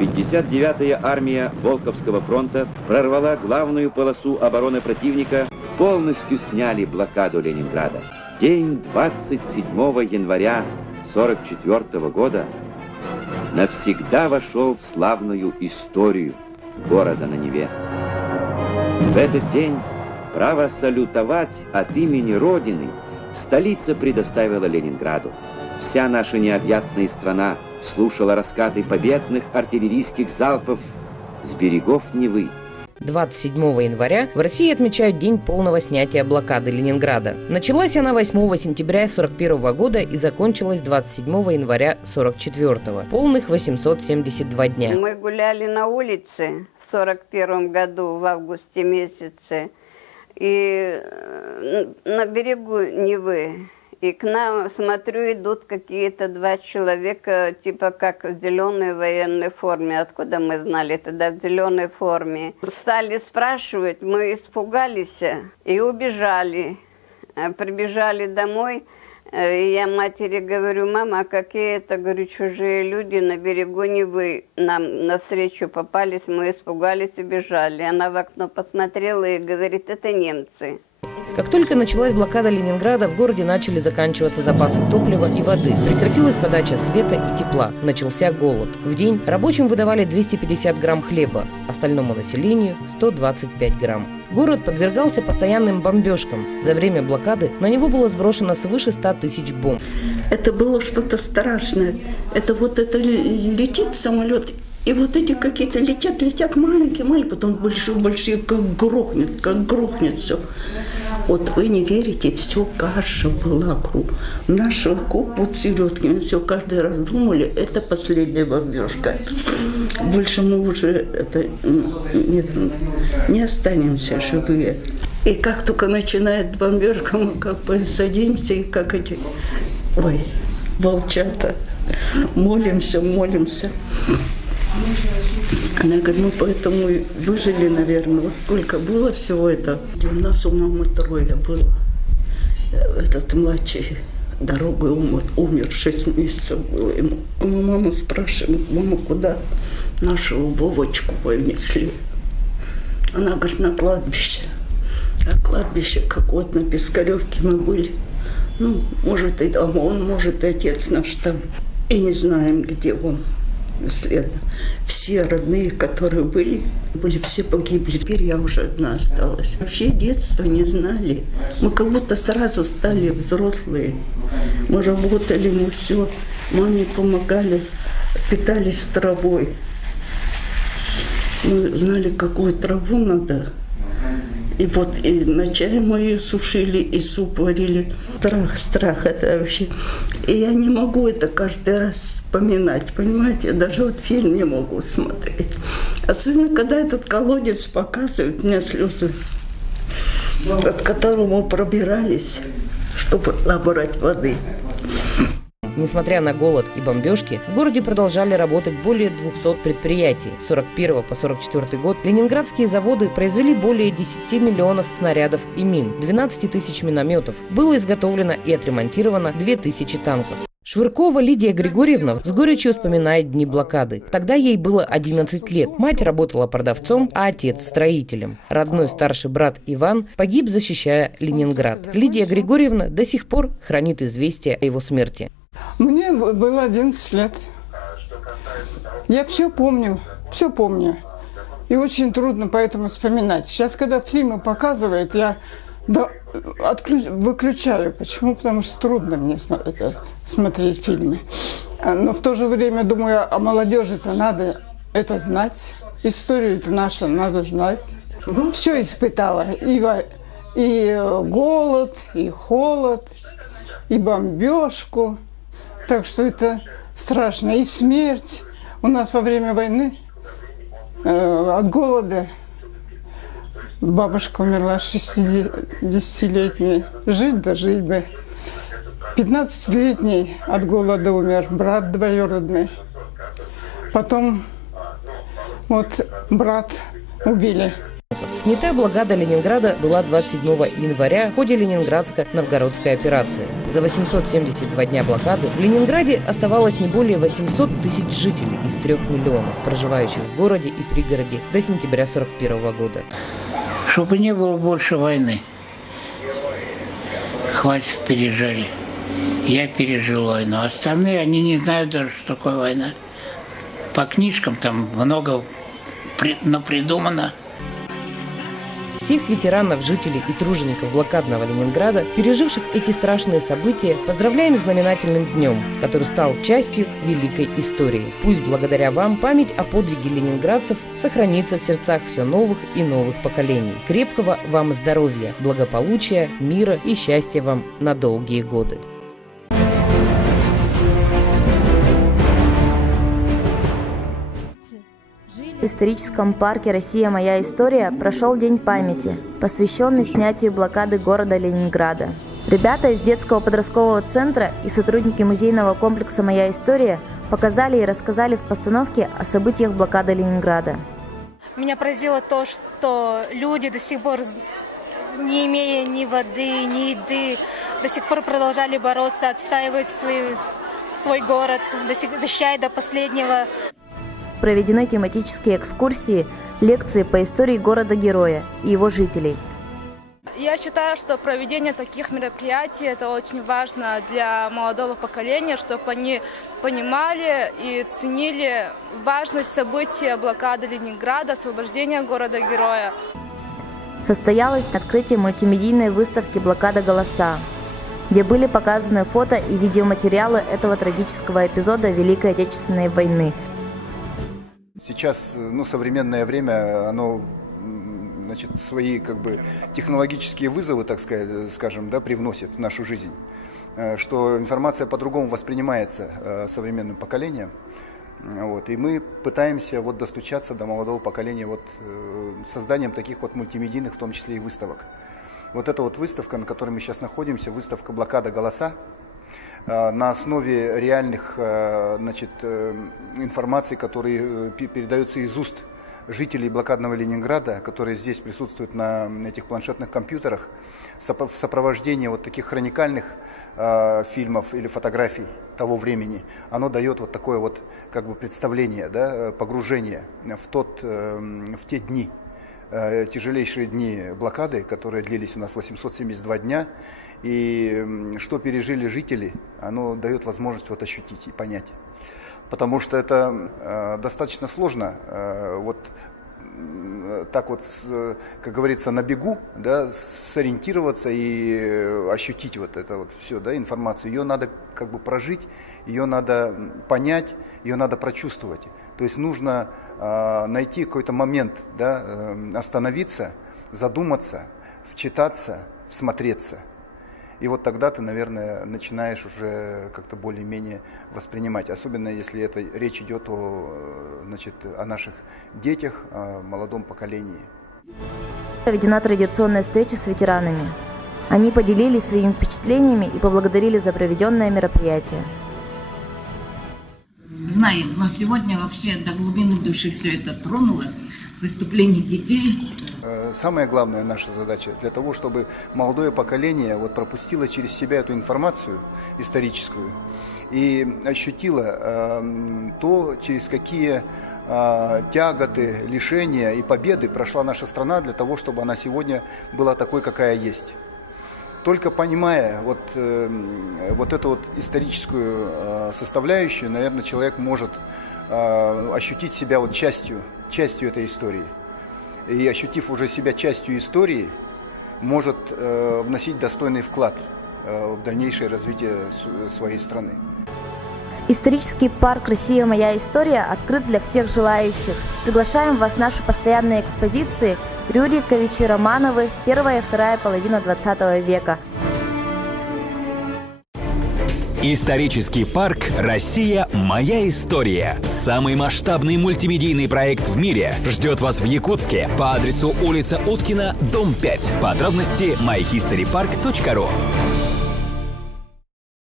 59-я армия Волховского фронта прорвала главную полосу обороны противника, полностью сняли блокаду Ленинграда. День 27 января 1944 года навсегда вошел в славную историю города на Неве. В этот день право салютовать от имени Родины столица предоставила Ленинграду. Вся наша необъятная страна слушала раскаты победных артиллерийских залпов с берегов Невы. 27 января в России отмечают день полного снятия блокады Ленинграда. Началась она 8 сентября 1941 года и закончилась 27 января 1944. Полных 872 дня. Мы гуляли на улице в 1941 году, в августе месяце, и на берегу Невы. И к нам, смотрю, идут какие-то два человека, типа как в зеленой военной форме. Откуда мы знали тогда в зеленой форме? Стали спрашивать, мы испугались и убежали. Прибежали домой, и я матери говорю: мама, а какие это, говорю, чужие люди на берегу Невы нам навстречу попались, мы испугались, убежали. Она в окно посмотрела и говорит: это немцы. Как только началась блокада Ленинграда, в городе начали заканчиваться запасы топлива и воды. Прекратилась подача света и тепла. Начался голод. В день рабочим выдавали 250 грамм хлеба, остальному населению 125 грамм. Город подвергался постоянным бомбежкам. За время блокады на него было сброшено свыше 100 тысяч бомб. Это было что-то страшное. Это летит самолет. И вот эти какие-то летят маленькие, потом большие, как грохнет все. Вот вы не верите, все, каша была круг. Наш окоп вот Середкин, все каждый раз думали, это последняя бомбежка. Больше мы уже не останемся живые. И как только начинает бомбежка, мы как бы садимся и как эти, волчата, молимся. Она говорит: мы поэтому и выжили, наверное. Вот сколько было всего этого. У нас у мамы трое было. Этот младший дорогой умер, 6 месяцев было ему. Мы маму спрашиваем: мама, куда нашего Вовочку понесли? Она говорит: на кладбище. А кладбище, как вот на Пискаревке мы были. Ну, может, и он, может, и отец наш там. И не знаем, где он. Бесследно. Все родные, которые были все погибли. Теперь я уже одна осталась. Вообще детства не знали. Мы как будто сразу стали взрослые. Мы работали, мы все. Маме помогали, питались травой. Мы знали, какую траву надо. И вот и на чай мы ее сушили, и суп варили. Страх это вообще. И я не могу это каждый раз вспоминать, понимаете? Я даже вот фильм не могу смотреть. Особенно, когда этот колодец показывают, у меня слезы, от которого мы пробирались, чтобы набрать воды. Несмотря на голод и бомбежки, в городе продолжали работать более 200 предприятий. С 1941 по 1944 год ленинградские заводы произвели более 10 миллионов снарядов и мин, 12 тысяч минометов. Было изготовлено и отремонтировано 2000 танков. Швыркова Лидия Григорьевна с горечью вспоминает дни блокады. Тогда ей было 11 лет. Мать работала продавцом, а отец – строителем. Родной старший брат Иван погиб, защищая Ленинград. Лидия Григорьевна до сих пор хранит известие о его смерти. Мне было 11 лет. Я все помню. И очень трудно поэтому вспоминать. Сейчас, когда фильмы показывают, я выключаю. Почему? Потому что трудно мне смотреть фильмы. Но в то же время думаю, а молодежи-то надо это знать. Историю-то нашу надо знать. Все испытала. И голод, и холод, и бомбежку. Так что это страшно. И смерть. У нас во время войны от голода бабушка умерла 60-летней. Жить бы. 15-летний от голода умер брат двоюродный. Потом вот брат убили. Снятая блокада Ленинграда была 27 января в ходе Ленинградско-Новгородской операции. За 872 дня блокады в Ленинграде оставалось не более 800 тысяч жителей из 3 миллионов, проживающих в городе и пригороде до сентября 1941 года. Чтобы не было больше войны. Хватит, пережили. Я пережил войну. Остальные, они не знают даже, что такое война. По книжкам там много напридумано. Всех ветеранов, жителей и тружеников блокадного Ленинграда, переживших эти страшные события, поздравляем с знаменательным днем, который стал частью великой истории. Пусть благодаря вам память о подвиге ленинградцев сохранится в сердцах все новых и новых поколений. Крепкого вам здоровья, благополучия, мира и счастья вам на долгие годы. В историческом парке «Россия. Моя история» прошел День памяти, посвященный снятию блокады города Ленинграда. Ребята из детского подросткового центра и сотрудники музейного комплекса «Моя история» показали и рассказали в постановке о событиях блокады Ленинграда. Меня поразило то, что люди до сих пор, не имея ни воды, ни еды, до сих пор продолжали бороться, отстаивать свой город, защищая до последнего. Проведены тематические экскурсии, лекции по истории города-героя и его жителей. Я считаю, что проведение таких мероприятий – это очень важно для молодого поколения, чтобы они понимали и ценили важность события блокады Ленинграда, освобождения города-героя. Состоялось открытие мультимедийной выставки «Блокада. Голоса», где были показаны фото и видеоматериалы этого трагического эпизода Великой Отечественной войны. Сейчас, современное время, оно, свои технологические вызовы, так скажем, привносит в нашу жизнь, что информация по-другому воспринимается современным поколением. И мы пытаемся достучаться до молодого поколения созданием таких мультимедийных, в том числе и выставок. Эта выставка, на которой мы сейчас находимся, выставка «Блокада. Голоса», на основе реальных информации, которые передаются из уст жителей блокадного Ленинграда, которые здесь присутствуют на этих планшетных компьютерах, в сопровождении таких хроникальных фильмов или фотографий того времени, оно дает такое представление, погружение в те дни, тяжелейшие дни блокады, которые длились у нас 872 дня, и что пережили жители, оно дает возможность ощутить и понять. Потому что это достаточно сложно, как говорится, на бегу, сориентироваться и ощутить все, информацию. Ее надо прожить, ее надо понять, ее надо прочувствовать. То есть нужно найти какой-то момент, остановиться, задуматься, вчитаться, всмотреться. И тогда ты, наверное, начинаешь уже как-то более-менее воспринимать. Особенно если речь идет о наших детях, о молодом поколении. Проведена традиционная встреча с ветеранами. Они поделились своими впечатлениями и поблагодарили за проведенное мероприятие. Знаем, но сегодня вообще до глубины души все это тронуло. Выступление детей. Самая главная наша задача для того, чтобы молодое поколение пропустило через себя эту информацию историческую и ощутило то, через какие тяготы, лишения и победы прошла наша страна для того, чтобы она сегодня была такой, какая есть. Только понимая эту историческую составляющую, наверное, человек может ощутить себя частью этой истории. И ощутив уже себя частью истории, может вносить достойный вклад в дальнейшее развитие своей страны. Исторический парк «Россия. Моя история» открыт для всех желающих. Приглашаем вас в наши постоянные экспозиции Рюриковичи Романовы, первая и вторая половина 20 века. Исторический парк «Россия. Моя история». Самый масштабный мультимедийный проект в мире ждет вас в Якутске по адресу улица Уткина, дом 5. Подробности myhistorypark.ru.